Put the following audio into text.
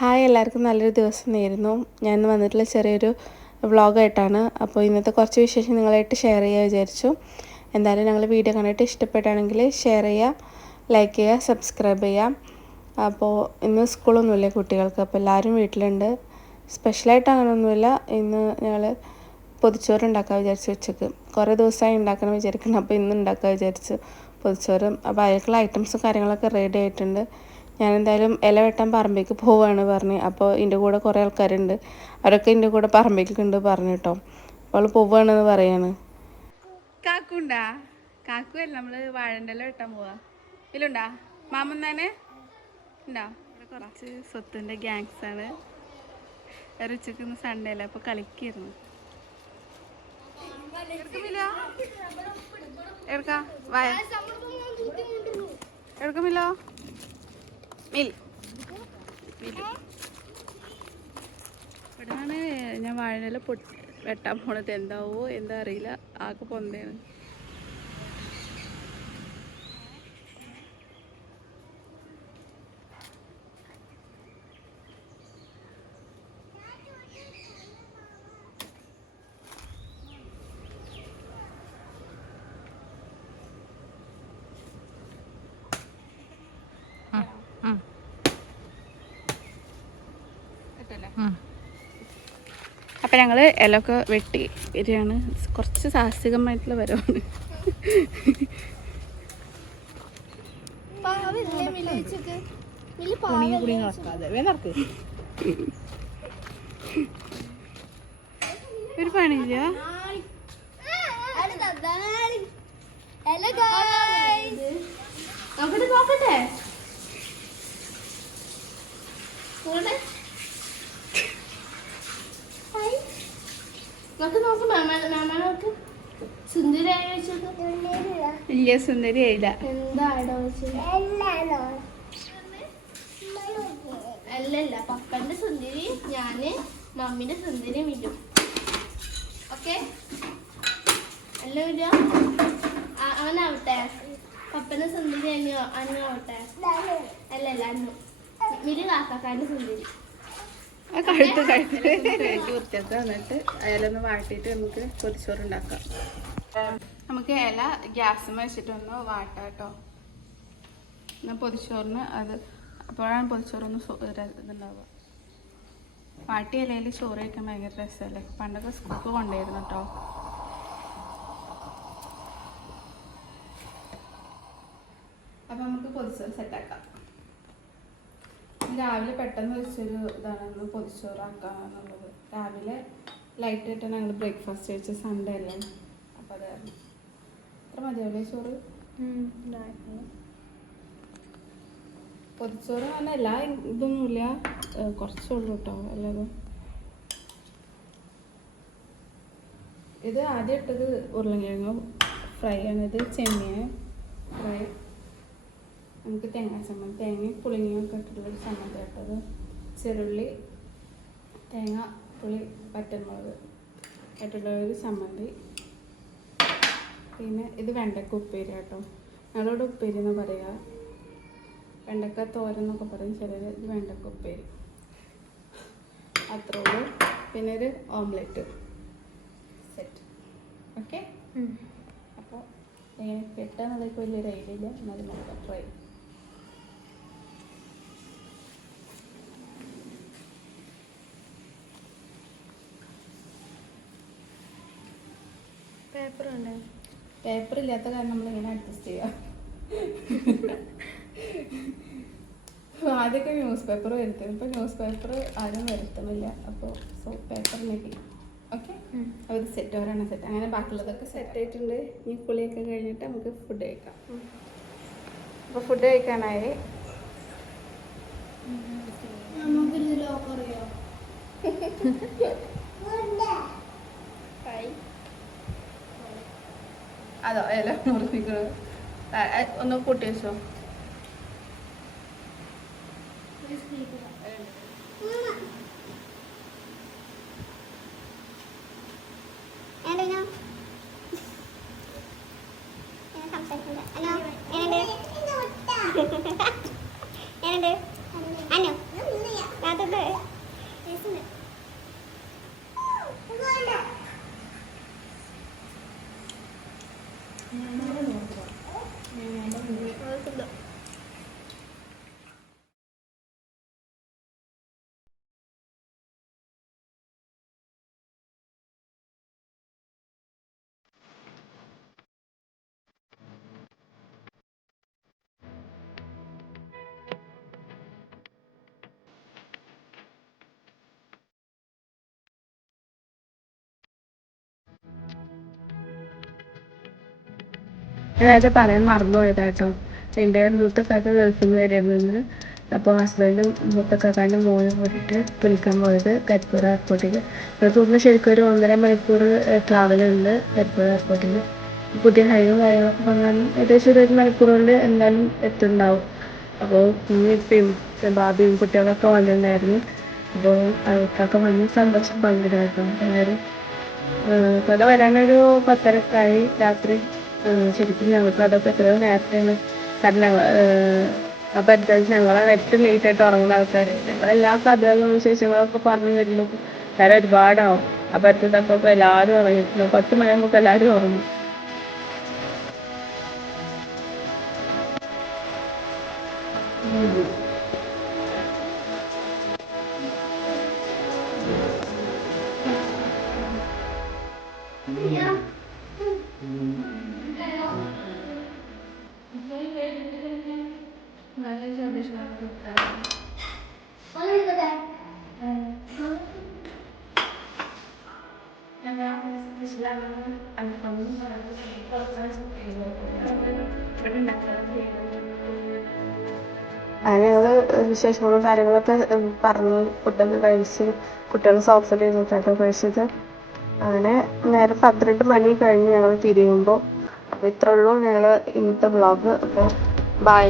Hi, എല്ലാവർക്കും നല്ലൊരു ദിവസം നേരുന്നു. ഞാൻ വന്നിട്ടുള്ള ചെറിയൊരു വ്ളോഗായിട്ടാണ്. അപ്പോൾ ഇന്നത്തെ കുറച്ച് വിശേഷം നിങ്ങളായിട്ട് ഷെയർ ചെയ്യാൻ വിചാരിച്ചു. എന്തായാലും ഞങ്ങൾ വീഡിയോ കണ്ടിട്ട് ഇഷ്ടപ്പെട്ടാണെങ്കിൽ ഷെയർ ചെയ്യുക, ലൈക്ക് ചെയ്യുക, സബ്സ്ക്രൈബ് ചെയ്യാം. അപ്പോൾ ഇന്ന് സ്കൂളൊന്നുമില്ല കുട്ടികൾക്ക്, അപ്പോൾ എല്ലാവരും വീട്ടിലുണ്ട്. സ്പെഷ്യലായിട്ട് അങ്ങനെയൊന്നുമില്ല. ഇന്ന് ഞങ്ങൾ പൊതിച്ചോറ് ഉണ്ടാക്കാൻ വിചാരിച്ചു. ഉച്ചക്ക് കുറേ ദിവസമായി ഉണ്ടാക്കണം വിചാരിക്കണം, അപ്പോൾ ഇന്ന് ഉണ്ടാക്കാൻ വിചാരിച്ചു പൊതിച്ചോറ്. അപ്പോൾ അതിലേക്കുള്ള ഐറ്റംസും കാര്യങ്ങളൊക്കെ റെഡി ആയിട്ടുണ്ട്. ഞാൻ എന്തായാലും ഇല വെട്ടാൻ പറമ്പേക്ക് പോവുകയാണ് പറഞ്ഞ്. അപ്പോൾ എൻ്റെ കൂടെ കുറേ ആൾക്കാരുണ്ട്, അവരൊക്കെ എൻ്റെ കൂടെ പറമ്പേക്കുണ്ട് പറഞ്ഞു കേട്ടോ. അവൾ പോവുകയാണെന്ന് പറയാണ്. കാക്കുണ്ടാ? കാക്കു അല്ല, നമ്മൾ വാഴൻ്റെ ഇല വെട്ടാൻ പോവാ. ഇതിലുണ്ടാ മാമൻ തന്നെ ഉണ്ടാ? ഇവിടെ കുറച്ച് സ്വത്തിൻ്റെ ഗ്യാങ്സാണ്. ഉച്ചക്ക് സൺഡേ അല്ല, അപ്പോൾ കളിക്കായിരുന്നു. എടുക്കാം വായ എടുക്കുമില്ലോ. ഇവിടെയാണ് ഞാൻ വാഴയില വെട്ടാൻ പോണത്. എന്താവോ എന്താ അറിയില്ല, ആകെ പൊന്തയാണ്. അപ്പം ഞങ്ങൾ ഇലയൊക്കെ വെട്ടി വരികയാണ്. കുറച്ച് സാഹസികമായിട്ടുള്ള വരവാണ്. ഒരു പണിയില്ല. നോക്കട്ടെ ഇല്ല, സുന്ദരി ആയില്ല. അല്ലല്ല, പപ്പന്റെ സുന്ദരി ഞാന്, മമ്മിന്റെ സുന്ദരി വിടും. ഓക്കെ അല്ല വിടുക. അവനാവട്ടെ, പപ്പന്റെ സുന്ദരി അന്നു ആവട്ടെ. അല്ലല്ല, അന്നു മിരു കാക്കാക്കാന്റെ സുന്ദരി. കഴുത്ത് വൃത്തിയാക്കുക. എന്നിട്ട് അയാളൊന്ന് വാട്ടിയിട്ട് നമുക്ക് പൊതിച്ചോറ് ഉണ്ടാക്കാം. നമുക്ക് ഇല ഗ്യാസ് വെച്ചിട്ടൊന്ന് വാട്ടാം കേട്ടോ. എന്നാൽ പൊതിച്ചോറിന് അത് അപ്പോഴാണ് പൊതിച്ചോറൊന്ന് ഇതുണ്ടാവുക. വാട്ടിയ ഇലയിൽ ചോറ് കഴിക്കാൻ ഭയങ്കര രസമല്ലേ. പണ്ടൊക്കെ സ്കൂൾക്ക് കൊണ്ടുപോയിരുന്നു കേട്ടോ. അപ്പം നമുക്ക് പൊതിച്ചോറ് സെറ്റാക്കാം. രാവിലെ പെട്ടെന്ന് വെച്ചൊരു ഇതാണ് പൊതിച്ചോറാക്കാന്നുള്ളത്. രാവിലെ ലൈറ്റ് ആയിട്ടാണ് ഞങ്ങൾ ബ്രേക്ക്ഫാസ്റ്റ് കഴിച്ച, സൺഡേ അല്ലേ. അപ്പം അതായിരുന്നു. അത്ര മതിയാവില്ലേ ചോറ്? പൊതിച്ചോറ് പറഞ്ഞാൽ എല്ലാ ഇതൊന്നുമില്ല, കുറച്ചുള്ളൂ കേട്ടോ എല്ലാതും. ഇത് ആദ്യം ഇട്ടത് ഉരുളക്കിഴങ്ങ് ഫ്രൈ ആണ്. ഇത് ചെമ്മീൻ ഫ്രൈ. നമുക്ക് തേങ്ങ ചമ്മന്തി, തേങ്ങയും പുളിങ്ങയൊക്കെ ഇട്ടിട്ടുള്ളൊരു ചമ്മന്തി ഇട്ടത്. ചെറുള്ളി, തേങ്ങ, പുളി, പച്ചമുളക് ഇട്ടിട്ടുള്ളൊരു ചമ്മന്തി. പിന്നെ ഇത് വെണ്ടക്ക ഉപ്പേരി കേട്ടോ. ഞങ്ങളോട് ഉപ്പേരി എന്ന് പറയുക. വെണ്ടക്ക തോരൻ എന്നൊക്കെ പറയും ചിലർ. ഇത് വെണ്ടക്ക ഉപ്പേരി അത്രേ ഉള്ളൂ. പിന്നെ ഒരു ഓംലെറ്റ് സെറ്റ്. ഓക്കെ, അപ്പോൾ എങ്ങനെ പെട്ടെന്നുള്ളതൊക്കെ വലിയൊരു ഐഡിയ ഇല്ല, എന്നാലും നോക്കാം, ട്രൈ. പേപ്പർ ഇല്ലാത്ത കാരണം നമ്മളിങ്ങനെ അഡ്ജസ്റ്റ് ചെയ്യാം. ആദ്യമൊക്കെ ന്യൂസ് പേപ്പർ വരുത്തും, ഇപ്പോൾ ന്യൂസ് പേപ്പർ ആരും വരുത്തുന്നില്ല. അപ്പോൾ പേപ്പർ നെറ്റി. ഓക്കെ, അപ്പോൾ ഇത് സെറ്റ്, ഒരെണ്ണം സെറ്റ്. അങ്ങനെ ബാക്കിയുള്ളതൊക്കെ സെറ്റ് ആയിട്ടുണ്ട്. ഈ കുളിയൊക്കെ കഴിഞ്ഞിട്ട് നമുക്ക് ഫുഡ് കഴിക്കാം. അപ്പോൾ ഫുഡ് കഴിക്കാനായി. അതോ അല്ല, മുറിപ്പിക്കുന്നത് ഒന്ന് കൂട്ടി വെച്ചോ. കാട്ടല്ലേ ഞാനത് പറയാൻ മറന്നുപോയതാട്ടോ. എൻ്റെ മൂത്തക്കാക്ക ഗൾഫിൽ നിന്ന് വരുന്നത്. അപ്പോൾ ഹസ്ബൻഡും മൂത്തക്കാക്കാൻ്റെ മോനും കൂടിയിട്ട് വിളിക്കാൻ പോയത് കരിപ്പൂർ എയർപോർട്ടിൽ. ഇവിടുന്ന് ശരിക്കും ഒരു 1.5 മണിക്കൂർ ട്രാവലുണ്ട് കരിപ്പൂർ എയർപോർട്ടിൽ. പുതിയ ഹൈവേ കാര്യങ്ങളൊക്കെ വന്നാലും ഏകദേശം ഒരു 1 മണിക്കൂർ കൊണ്ട് എന്തായാലും എത്തുന്നുണ്ടാവും. അപ്പോൾ ഉമ്മയും ബാബിയും കുട്ടികളൊക്കെ വന്നിട്ടുണ്ടായിരുന്നു. അപ്പോൾ അവർക്കൊക്കെ വന്ന് സന്തോഷം പങ്കിടായിരുന്നു എല്ലാവരും. കഥ വരാനൊരു 10:30 രാത്രി. ശരിക്കും ഞങ്ങൾക്ക് അതൊക്കെ എത്രയോ നേരത്തെയാണ്. കാരണം അപ്പം എന്തായാലും ഞങ്ങളാണ് ഏറ്റവും ലേറ്റായിട്ട് ഉറങ്ങുന്ന ആൾക്കാർ. ഞങ്ങളെല്ലാ കഥകളും വിശേഷങ്ങളൊക്കെ പറഞ്ഞു വരുമ്പോൾ നേരെ ഒരുപാടാവും. അപ്പം അടുത്തതൊക്കെ എല്ലാവരും ഉറങ്ങിയിരുന്നു. 10 മണിയാകുമ്പോൾ എല്ലാവരും ഉറങ്ങും. അങ്ങനെ ഞങ്ങൾ വിശേഷങ്ങളും കാര്യങ്ങളൊക്കെ പറഞ്ഞ് ഫുഡൊക്കെ കഴിച്ച് കുട്ടികൾ സോഫയിൽ ഇരുന്നിട്ടൊക്കെ കഴിച്ചത്. അങ്ങനെ നേരെ 12 മണി കഴിഞ്ഞ് ഞങ്ങൾ തിരിയുമ്പോൾ. അപ്പോൾ ഇത്രേ ഉള്ളൂ ഞങ്ങൾ ഇന്നത്തെ വ്ളോഗ്. അപ്പോൾ ബൈ.